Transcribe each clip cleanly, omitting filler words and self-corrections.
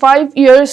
5 years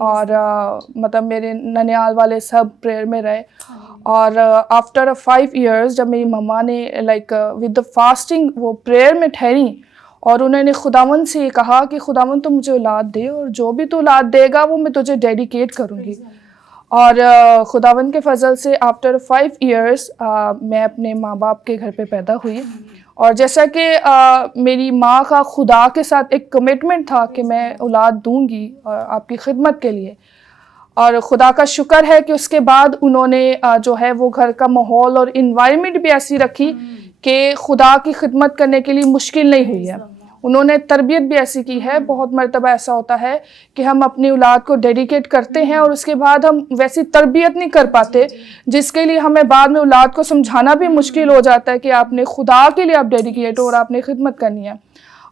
اور مطلب میرے ننیال والے سب پریئر میں رہے. اور آفٹر 5 ایئرس جب میری مما نے لائک ود دا فاسٹنگ وہ پریئر میں ٹھہری اور انہوں نے خداوند سے یہ کہا کہ خداوند تو مجھے اولاد دے اور جو بھی تو اولاد دے گا وہ میں تجھے ڈیڈیکیٹ کروں گی. اور خداوند کے فضل سے آفٹر 5 ایئرس میں اپنے ماں باپ کے گھر پہ پیدا ہوئی. اور جیسا کہ میری ماں کا خدا کے ساتھ ایک کمٹمنٹ تھا کہ میں اولاد دوں گی آپ کی خدمت کے لیے. اور خدا کا شکر ہے کہ اس کے بعد انہوں نے جو ہے وہ گھر کا ماحول اور انوائرمنٹ بھی ایسی رکھی کہ خدا کی خدمت کرنے کے لیے مشکل نہیں ہوئی ہے. انہوں نے تربیت بھی ایسی کی ہے. بہت مرتبہ ایسا ہوتا ہے کہ ہم اپنی اولاد کو ڈیڈیکیٹ کرتے ہیں اور اس کے بعد ہم ویسی تربیت نہیں کر پاتے جس کے لیے ہمیں بعد میں اولاد کو سمجھانا بھی مشکل ہو جاتا ہے کہ آپ نے خدا کے لیے آپ ڈیڈیکیٹ ہو اور آپ نے خدمت کرنی ہے.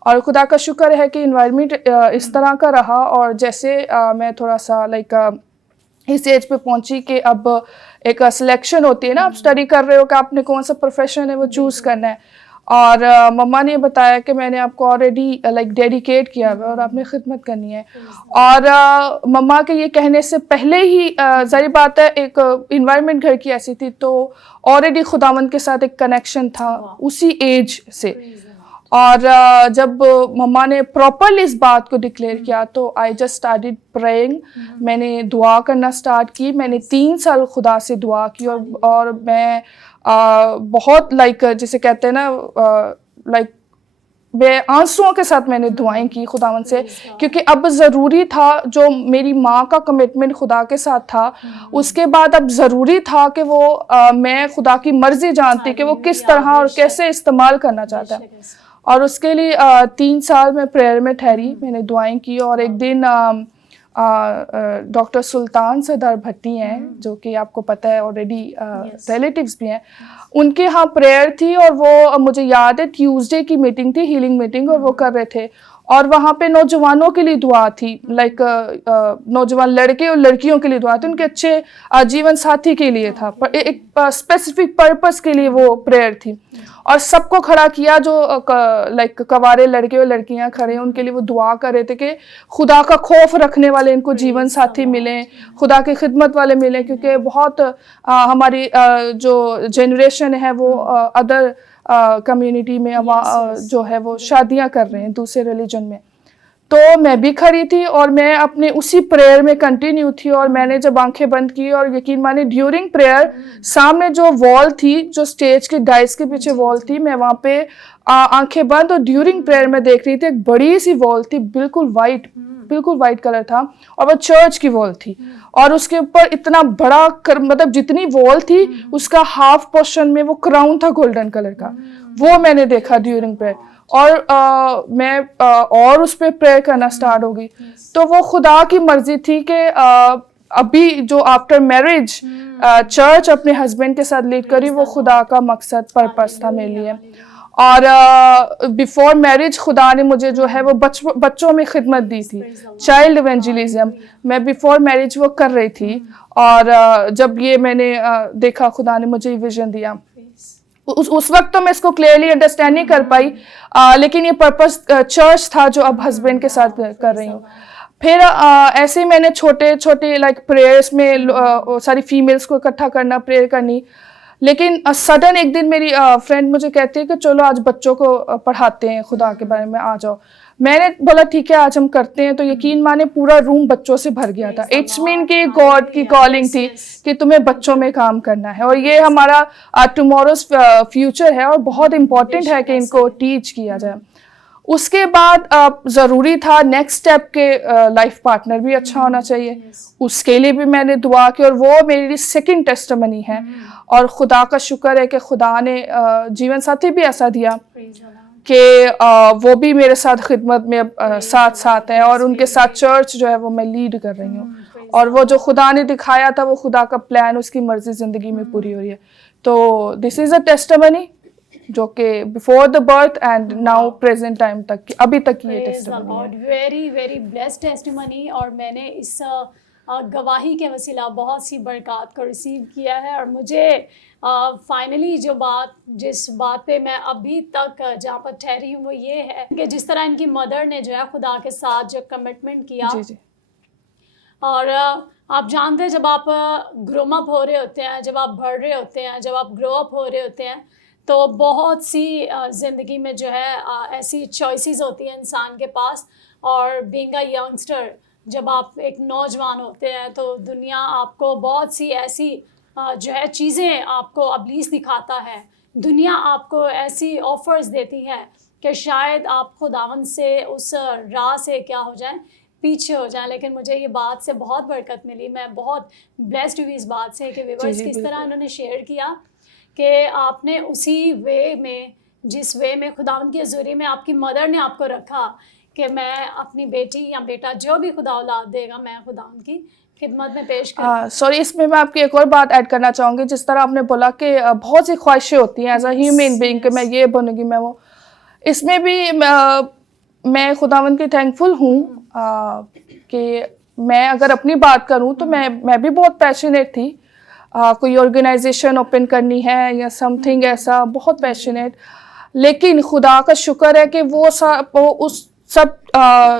اور خدا کا شکر ہے کہ انوائرمنٹ اس طرح کا رہا. اور جیسے میں تھوڑا سا لائک اس ایج پہ پہنچی کہ اب ایک سلیکشن ہوتی ہے نا, آپ اسٹڈی کر رہے ہو کہ آپ نے کون سا پروفیشن ہے وہ چوز کرنا ہے. اور مما نے بتایا کہ میں نے آپ کو آلریڈی لائک ڈیڈیکیٹ کیا ہوا اور آپ نے خدمت کرنی ہے. اور مما کے یہ کہنے سے پہلے ہی ظاہر بات ہے ایک انوائرمنٹ گھر کی ایسی تھی تو آلریڈی خداوند کے ساتھ ایک کنیکشن تھا اسی ایج سے. اور جب مما نے پراپرلی اس بات کو ڈکلیئر کیا تو آئی جسٹ اسٹارٹڈ پریئنگ. میں نے دعا کرنا اسٹارٹ کی. میں نے 3 سال خدا سے دعا کی اور میں بہت لائک جسے کہتے ہیں نا لائک بے آنسوؤں کے ساتھ میں نے دعائیں کی خداوند سے, کیونکہ اب ضروری تھا جو میری ماں کا کمٹمنٹ خدا کے ساتھ تھا اس کے بعد اب ضروری تھا کہ وہ میں خدا کی مرضی جانتی کہ وہ کس طرح اور کیسے استعمال کرنا چاہتا ہے. اور اس کے لیے 3 سال میں پریئر میں ٹھہری. میں نے دعائیں کی اور ایک دن ڈاکٹر سلطان سردار بھٹی ہیں جو کہ آپ کو پتہ ہے آلریڈی ریلیٹیوز بھی ہیں, ان کے ہاں پریئر تھی اور وہ مجھے یاد ہے ٹیوزڈے کی میٹنگ تھی, ہیلنگ میٹنگ, اور وہ کر رہے تھے. اور وہاں پہ نوجوانوں کے لیے دعا تھی, لائک نوجوان لڑکے اور لڑکیوں کے لیے دعا تھی, ان کے اچھے جیون ساتھی کے لیے تھا, ایک اسپیسیفک پرپس کے لیے وہ پریئر تھی. اور سب کو کھڑا کیا جو لائک کوارے لڑکے اور لڑکیاں کھڑے ہیں ان کے لیے وہ دعا کر رہے تھے کہ خدا کا خوف رکھنے والے ان کو جیون ساتھی ملیں, خدا کی خدمت والے ملیں, کیونکہ بہت ہماری جو جنریشن ہے وہ ادر کمیونٹی میں جو ہے وہ شادیاں کر رہے ہیں دوسرے ریلیجن میں. تو میں بھی کھڑی تھی اور میں اپنے اسی پریئر میں کنٹینیو تھی. اور میں نے جب آنکھیں بند کی اور یقین مانے ڈیورنگ پریئر سامنے جو وال تھی, جو اسٹیج کے ڈائس کے پیچھے وال تھی, میں وہاں پہ آنکھیں بند اور ڈیورنگ پریئر میں دیکھ رہی تھی. ایک بڑی سی وال تھی, بالکل وائٹ کلر تھا اور وہ چرچ کی وال تھی. اور اس کے اوپر اتنا بڑا مطلب جتنی وال تھی اس کا ہاف پورشن میں وہ کراؤن تھا گولڈن کلر کا, وہ میں نے دیکھا ڈیورنگ پریئر. اور میں اور اس پہ پریئر کرنا سٹارٹ ہو گئی. تو وہ خدا کی مرضی تھی کہ ابھی جو آفٹر میرج چرچ اپنے ہسبینڈ کے ساتھ لیڈ کری, وہ خدا کا مقصد پرپس تھا میرے لیے. اور بیفور میرج خدا نے مجھے جو ہے وہ بچوں میں خدمت دی تھی, چائلڈ ایونجلزم میں بیفور میرج وہ کر رہی تھی. اور جب یہ میں نے دیکھا خدا نے مجھے ویژن دیا, اس وقت تو میں اس کو کلیئرلی انڈرسٹینڈ نہیں کر پائی, لیکن یہ پرپس چرچ تھا جو اب ہسبینڈ کے ساتھ کر رہی ہوں. پھر ایسے ہی میں نے چھوٹے لائک پریئرس میں ساری فیمیلس کو اکٹھا کرنا, پریئر کرنی. لیکن سڈن ایک دن میری فرینڈ مجھے کہتی ہے کہ چلو آج بچوں کو پڑھاتے ہیں خدا کے بارے میں, آ جاؤ. میں نے بولا ٹھیک ہے آج ہم کرتے ہیں. تو یقین مانے پورا روم بچوں سے بھر گیا تھا. اٹس مین کہ گاڈ کی کالنگ تھی کہ تمہیں بچوں میں کام کرنا ہے, اور یہ ہمارا ٹموروز فیوچر ہے اور بہت امپورٹنٹ ہے کہ ان کو ٹیچ کیا جائے. اس کے بعد ضروری تھا نیکسٹ اسٹیپ کے لائف پارٹنر بھی اچھا ہونا چاہیے. اس کے لیے بھی میں نے دعا کی اور وہ میری سیکنڈ ٹیسٹمنی ہے. اور خدا کا شکر ہے کہ خدا نے جیون ساتھی بھی ایسا دیا کہ وہ بھی میرے ساتھ خدمت میں ساتھ ہیں, اور ان کے ساتھ چرچ جو ہے وہ میں لیڈ کر رہی ہوں. اور وہ جو خدا نے دکھایا تھا وہ خدا کا پلان, اس کی مرضی زندگی میں پوری ہو رہی ہے. تو دس از اے ٹیسٹمنی جو کہ before the birth and now present time تک, ابھی تک یہ ٹیسٹمنی ہے. Very very blessed testimony. اور میں نے اس گواہی کے وسیلہ بہت سی برکات کو ریسیو کیا ہے. اور مجھے فائنلی جس بات پہ میں ابھی تک جہاں پر ٹھہری ہوں وہ یہ ہے کہ جس طرح ان کی مدر نے جو ہے خدا کے ساتھ جو کمٹمنٹ کیا, اور آپ جانتے ہیں جب آپ گروم اپ ہو رہے ہوتے ہیں, جب آپ بڑھ رہے ہوتے ہیں, جب آپ گرو اپ ہو رہے ہوتے ہیں, تو بہت سی زندگی میں جو ہے ایسی چوائسیز ہوتی ہیں انسان کے پاس. اور بینگ اے ینگسٹر, جب آپ ایک نوجوان ہوتے ہیں تو دنیا آپ کو بہت سی ایسی جو ہے چیزیں آپ کو ابلیس دکھاتا ہے. دنیا آپ کو ایسی آفرز دیتی ہے کہ شاید آپ خداوند سے اس راہ سے کیا ہو جائیں, پیچھے ہو جائیں. لیکن مجھے یہ بات سے بہت برکت ملی, میں بہت بلیسڈ ہوئی اس بات سے کہ ویورز کس طرح انہوں نے شیئر کیا کہ آپ نے اسی وے میں, جس وے میں خداوند کے حضوری میں آپ کی مدر نے آپ کو رکھا کہ میں اپنی بیٹی یا بیٹا جو بھی خدا اولاد دے گا میں خداوند کی خدمت میں پیش کروں. سوری, اس میں آپ کی ایک اور بات ایڈ کرنا چاہوں گی. جس طرح آپ نے بولا کہ بہت سی خواہشیں ہوتی ہیں ایز اے ہیومن بینگ کہ میں یہ بنوں گی, میں وہ, اس میں بھی میں خداوند کی تھینکفل ہوں کہ میں اگر اپنی بات کروں تو میں بھی بہت پیشنیٹ تھی. کوئی آرگنائزیشن اوپن کرنی ہے یا سم تھنگ ایسا, بہت پیشنیٹ. لیکن خدا کا شکر ہے کہ وہ اس سب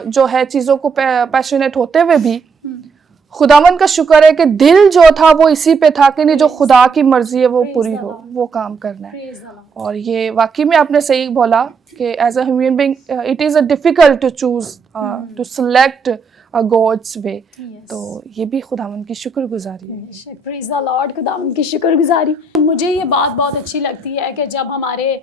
جو ہے چیزوں کو پیشنیٹ ہوتے ہوئے بھی خداوند کا شکر ہے کہ دل جو تھا وہ اسی پہ تھا کہ نہیں, جو خدا کی مرضی ہے وہ پوری ہو, وہ کام کرنا ہے. اور یہ واقعی میں آپ نے صحیح بولا کہ as a human being it is a difficult to choose to select God's way. تو یہ بھی خداوند کی شکر گزاری ہے. پریز دی لارڈ, خداوند کی شکر گزاری. مجھے یہ بات بہت اچھی لگتی ہے کہ جب ہمارے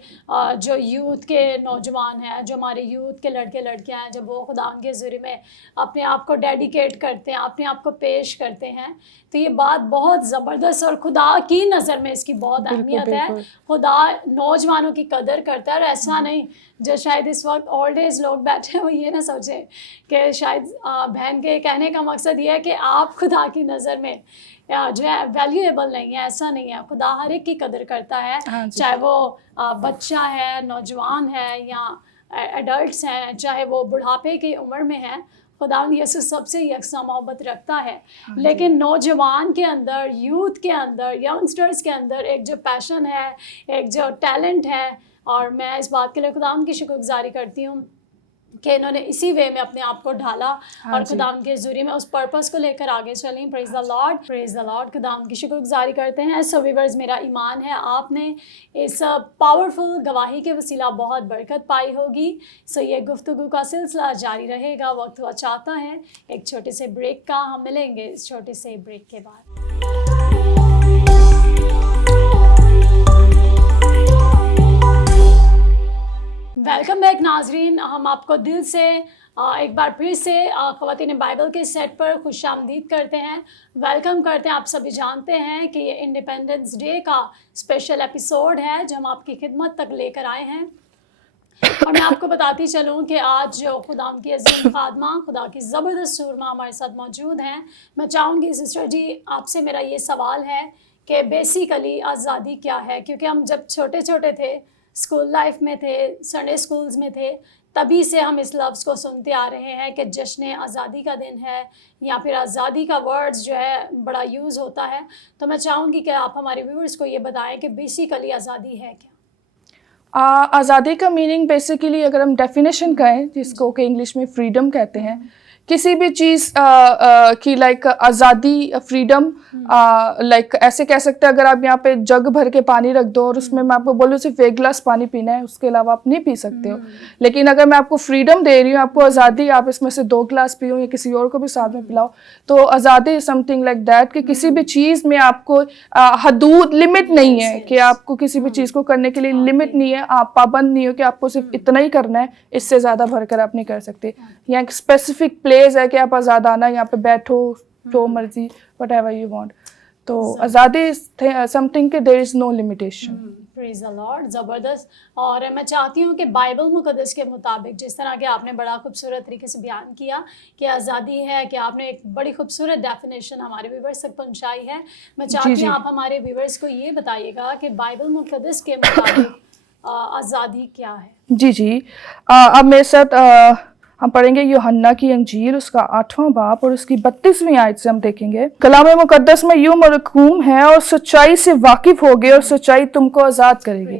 جو یوتھ کے نوجوان ہیں, جو ہمارے یوتھ کے لڑکے لڑکیاں ہیں, جب وہ خداوند کے ذریعے میں اپنے آپ کو ڈیڈیکیٹ کرتے ہیں, اپنے آپ کو پیش کرتے ہیں, تو یہ بات بہت زبردست اور خدا کی نظر میں اس کی بہت اہمیت ہے. خدا نوجوانوں کی قدر کرتا ہے. اور ایسا نہیں جو شاید اس وقت اولڈ ایج لوگ بیٹھے وہ یہ نہ سوچیں کہ شاید بہن کے کہنے کا مقصد یہ ہے کہ آپ خدا کی نظر میں جو ہے ویلیویبل نہیں ہے. ایسا نہیں ہے. خدا ہر ایک کی قدر کرتا ہے, چاہے وہ بچہ ہے, نوجوان ہے یا ایڈلٹس ہیں, چاہے وہ بڑھاپے کی عمر میں ہیں. خداوند یسوع سب سے یکساں محبت رکھتا ہے. لیکن نوجوان کے اندر, یوتھ کے اندر, ینگسٹرز کے اندر ایک جو پیشن ہے, ایک جو ٹیلنٹ ہے, اور میں اس بات کے لیے خداوند کی شکر گزاری کرتی ہوں کہ انہوں نے اسی وے میں اپنے آپ کو ڈھالا اور خداوند کے حضوری میں اس پرپس کو لے کر آگے چلیں. پریز دی لارڈ, پریز دی لارڈ. خداوند کی شکر گزاری کرتے ہیں. سو ویورز, میرا ایمان ہے آپ نے اس پاورفل گواہی کے وسیلہ بہت برکت پائی ہوگی. سو یہ گفتگو کا سلسلہ جاری رہے گا. وقت ہوا چاہتا ہے ایک چھوٹے سے بریک کا. ہم ملیں گے اس چھوٹے سے بریک کے بعد. ویلکم بیک ناظرین. ہم آپ کو دل سے ایک بار پھر سے خواتین بائبل کے سیٹ پر خوش آمدید کرتے ہیں, ویلکم کرتے ہیں. آپ سبھی جانتے ہیں کہ یہ انڈیپینڈنس ڈے کا اسپیشل ایپیسوڈ ہے جو ہم آپ کی خدمت تک لے کر آئے ہیں. اور میں آپ کو بتاتی چلوں کہ آج جو خدا کی عظیم خادمہ, خدا کی زبردست سورما ہمارے ساتھ موجود ہیں. میں چاہوں گی سسٹر جی آپ سے میرا یہ سوال ہے کہ بیسیکلی آزادی کیا ہے, کیونکہ ہم جب چھوٹے چھوٹے تھے, اسکول لائف میں تھے, سنڈے اسکولز میں تھے, تبھی سے ہم اس لفظ کو سنتے آ رہے ہیں کہ جشن آزادی کا دن ہے, یا پھر آزادی کا ورڈز جو ہے بڑا یوز ہوتا ہے. تو میں چاہوں گی کہ آپ ہمارے ویورز کو یہ بتائیں کہ بیسیکلی آزادی ہے کیا. آزادی کا میننگ بیسیکلی اگر ہم ڈیفینیشن کہیں, جس کو کہ انگلش میں فریڈم کہتے ہیں, کسی بھی چیز کی لائک آزادی, فریڈم, لائک ایسے کہہ سکتے ہیں اگر آپ یہاں پہ جگ بھر کے پانی رکھ دو اور اس میں آپ کو بولوں صرف ایک گلاس پانی پینا ہے, اس کے علاوہ آپ نہیں پی سکتے ہو. لیکن اگر میں آپ کو فریڈم دے رہی ہوں, آپ کو آزادی, آپ اس میں سے 2 گلاس پیو یا کسی اور کو بھی ساتھ میں پلاؤ, تو آزادی سم تھنگ لائک دیٹ کہ کسی بھی چیز میں آپ کو حدود, لمٹ نہیں ہے, کہ آپ کو کسی بھی چیز کو کرنے کے لیے لمٹ نہیں ہے, آپ پابند نہیں ہو کہ آپ کو صرف اتنا ہی کرنا ہے, اس سے زیادہ بھر کر آپ نہیں کر سکتے. یا ایک اسپیسیفک پلیس ہے کہ آپ آزادانہ یہاں پہ بیٹھو جو مرضی, وٹ ایور یو وانٹ. تو آزادی سم تھنگ کہ دیر از نو لمیٹیشن. پریز دی لارڈ, زبردست. اور میں چاہتی ہوں کہ بائبل مقدس کے مطابق جس طرح کہ آپ نے بڑا خوبصورت طریقے سے بیان کیا کہ آزادی ہے, کہ آپ نے ایک بڑی خوبصورت ڈیفینیشن ہمارے ویورز تک پہنچائی ہے. میں چاہتی ہوں آپ ہمارے ویورز کو یہ بتائیے گا کہ بائبل مقدس کے مطابق آزادی کیا ہے. جی اب میرے ساتھ ہم پڑھیں گے یوحنا کی انجیل, اس کا 8واں باب اور اس کی 32ویں آیت سے ہم دیکھیں گے. کلام مقدس میں یوں مرقوم ہے, اور سچائی سے واقف ہوگے اور سچائی تم کو آزاد کرے گی.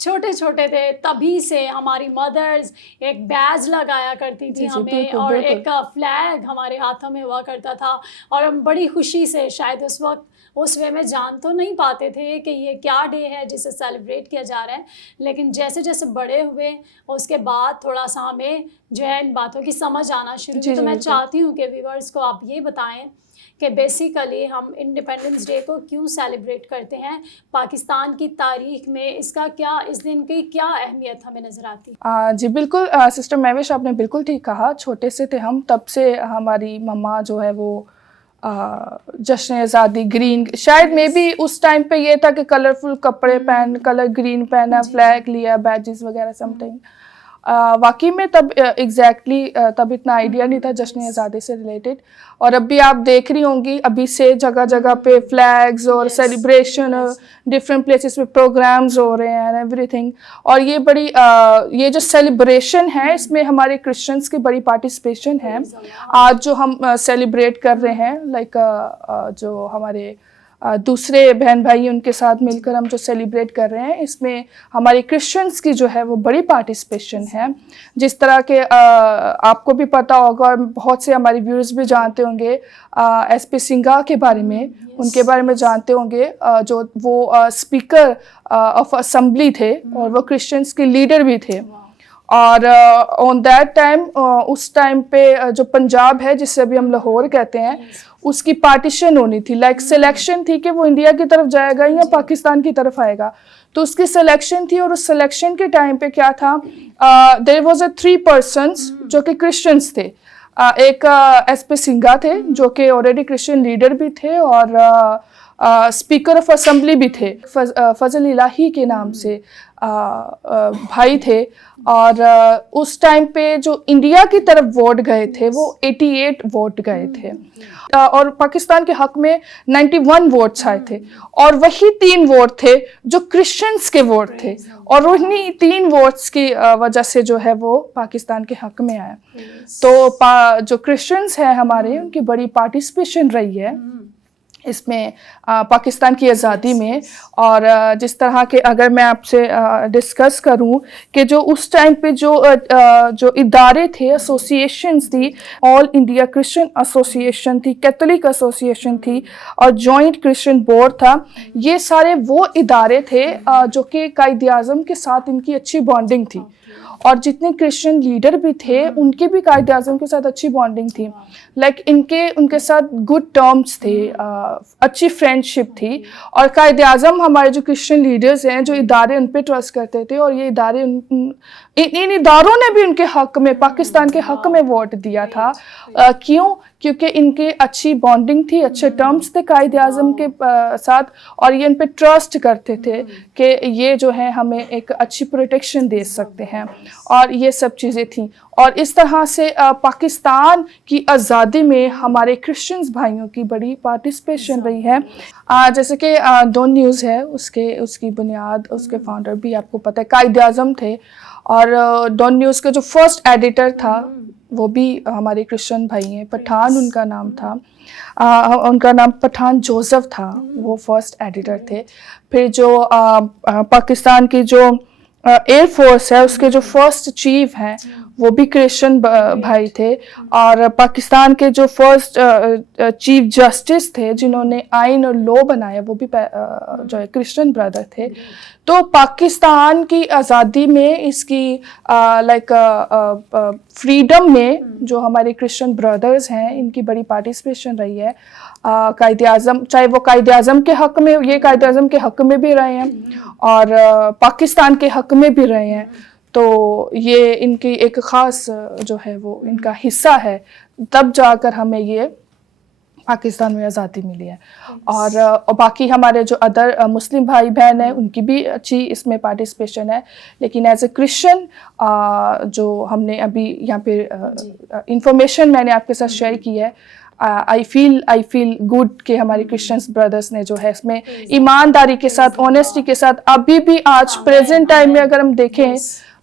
چھوٹے چھوٹے تھے تبھی سے ہماری مدرز ایک بیج لگایا کرتی تھی ہمیں، اور ایک فلیگ ہمارے ہاتھوں میں ہوا کرتا تھا، اور ہم بڑی خوشی سے شاید اس وقت اس وے میں جان تو نہیں پاتے تھے کہ یہ کیا ڈے ہے جسے سیلیبریٹ کیا جا رہا ہے، لیکن جیسے جیسے بڑے ہوئے اس کے بعد تھوڑا سا ہمیں جو ہے ان باتوں کی سمجھ آنا شروع ہوئی۔ تو میں چاہتی ہوں کہ ویورز کو آپ یہ بتائیں کہ بیسیکلی ہم انڈیپینڈنس ڈے کو کیوں سیلیبریٹ کرتے ہیں، پاکستان کی تاریخ میں اس کا کیا، اس دن کی کیا اہمیت ہمیں نظر آتی ہے؟ جی بالکل سسٹر مہوش، آپ نے بالکل ٹھیک کہا، چھوٹے سے تھے ہم تب سے ہماری مما جو ہے وہ جشن آزادی گرین، شاید میں بھی اس ٹائم پہ یہ تھا کہ کلرفل کپڑے پہن، کلر گرین پہنا، فلیگ لیا، بیجز وغیرہ سم تھنگ۔ واقعی میں تب ایگزیکٹلی تب اتنا آئیڈیا نہیں تھا جشن آزادی سے ریلیٹڈ، اور اب بھی آپ دیکھ رہی ہوں گی ابھی سے جگہ جگہ پہ فلیگز اور سیلیبریشن، ڈفرینٹ پلیسز پہ پروگرامز ہو رہے ہیں ایوری تھنگ، اور یہ بڑی یہ جو سیلیبریشن ہے اس میں ہمارے کرسچنس کی بڑی پارٹیسپیشن ہے۔ آج جو ہم سیلیبریٹ کر رہے ہیں لائک جو ہمارے دوسرے بہن بھائی ان کے ساتھ مل کر ہم جو سیلیبریٹ کر رہے ہیں، اس میں ہمارے کرسچنس کی جو ہے وہ بڑی پارٹیسپیشن ہے۔ جس طرح کہ آپ کو بھی پتہ ہوگا اور بہت سے ہمارے ویورز بھی جانتے ہوں گے ایس پی سنگھا کے بارے میں، ان کے بارے میں جانتے ہوں گے، جو وہ اسپیکر آف اسمبلی تھے اور وہ کرسچنس کے لیڈر بھی تھے، اور آن دیٹ ٹائم اس ٹائم پہ جو پنجاب ہے جسے ابھی ہم لاہور کہتے ہیں، اس کی پارٹیشن ہونی تھی، لائک سلیکشن تھی کہ وہ انڈیا کی طرف جائے گا یا پاکستان کی طرف آئے گا، تو اس کی سلیکشن تھی، اور اس سلیکشن کے ٹائم پہ کیا تھا، دیر واز اے 3 persons جو کہ کرسچنس تھے، ایک ایس پی سنگھا تھے جو کہ آلریڈی کرسچن لیڈر بھی تھے اور اسپیکر آف اسمبلی بھی تھے، فضل الہی کے نام سے بھائی تھے، اور اس ٹائم پہ جو انڈیا کی طرف ووٹ گئے تھے وہ 88 ووٹ گئے تھے، اور پاکستان کے حق میں 91 ووٹس آئے تھے، اور وہی 3 ووٹ تھے جو کرسچنس کے ووٹ تھے، اور انہی 3 ووٹس کی وجہ سے جو ہے وہ پاکستان کے حق میں آئے۔ تو جو کرسچنس ہیں ہمارے، ان کی بڑی پارٹیسپیشن رہی ہے اس میں پاکستان کی آزادی میں، اور جس طرح کہ اگر میں آپ سے ڈسکس کروں کہ جو اس ٹائم پہ جو ادارے تھے، ایسوسیشنز تھی، آل انڈیا کرسچن ایسوسیشن تھی، کیتھولک ایسوسیشن تھی، اور جوائنٹ کرسچن بورڈ تھا، یہ سارے وہ ادارے تھے جو کہ قائد اعظم کے ساتھ ان کی اچھی بانڈنگ تھی، اور جتنے کرسچن لیڈر بھی تھے ان کے بھی قائد اعظم کے ساتھ اچھی بانڈنگ تھی، لائک ان کے ساتھ گڈ ٹرمز تھے، اچھی فرینڈ شپ تھی، اور قائد اعظم ہمارے جو کرسچن لیڈرز ہیں، جو ادارے ان پہ ٹرسٹ کرتے تھے، اور یہ ادارے ان اداروں نے بھی ان کے حق میں، پاکستان کے حق میں ووٹ دیا تھا۔ کیوں؟ کیونکہ ان کے اچھی بانڈنگ تھی، اچھے ٹرمز تھے قائد اعظم کے ساتھ، اور یہ ان پہ ٹرسٹ کرتے تھے کہ یہ جو ہے ہمیں ایک اچھی پروٹیکشن دے سکتے ہیں، اور یہ سب چیزیں تھیں، اور اس طرح سے پاکستان کی آزادی میں ہمارے کرسچنز بھائیوں کی بڑی پارٹیسپیشن رہی ہے۔ جیسے کہ ڈون نیوز ہے، اس کی بنیاد، اس کے فاؤنڈر بھی آپ کو پتہ ہے قائد اعظم تھے، اور ڈون نیوز کا جو فرسٹ ایڈیٹر تھا وہ بھی ہمارے کرسچن بھائی ہیں، پٹھان ان کا نام تھا، ان کا نام پٹھان جوزف تھا، وہ فرسٹ ایڈیٹر تھے۔ پھر جو پاکستان کی جو ایئر فورس ہے، اس کے جو فرسٹ چیف ہیں وہ بھی کرسچن بھائی تھے، اور پاکستان کے جو فرسٹ چیف جسٹس تھے جنہوں نے آئین اور لا بنایا وہ بھی جو ہے کرسچن برادر تھے۔ تو پاکستان کی آزادی میں، اس کی لائک فریڈم میں جو ہمارے کرسچن برادرز ہیں ان کی بڑی پارٹیسپیشن رہی ہے۔ قائد اعظم، چاہے وہ قائد اعظم کے حق میں، یہ قائد اعظم کے حق میں بھی رہے ہیں اور پاکستان کے حق میں بھی رہے ہیں، تو یہ ان کی ایک خاص جو ہے وہ ان کا حصہ ہے، تب جا کر ہمیں یہ پاکستان میں آزادی ملی ہے۔ اور باقی ہمارے جو ادر مسلم بھائی بہن ہیں ان کی بھی اچھی اس میں پارٹیسپیشن ہے، لیکن ایز اے کرسچن جو ہم نے ابھی یہاں پہ انفارمیشن میں نے آپ کے ساتھ شیئر کی ہے، آئی فیل گڈ کہ ہمارے کرسچنس بردرس نے جو ہے اس میں ایمانداری کے ساتھ، آنیسٹی کے ساتھ، ابھی بھی آج پریزنٹ ٹائم میں اگر ہم دیکھیں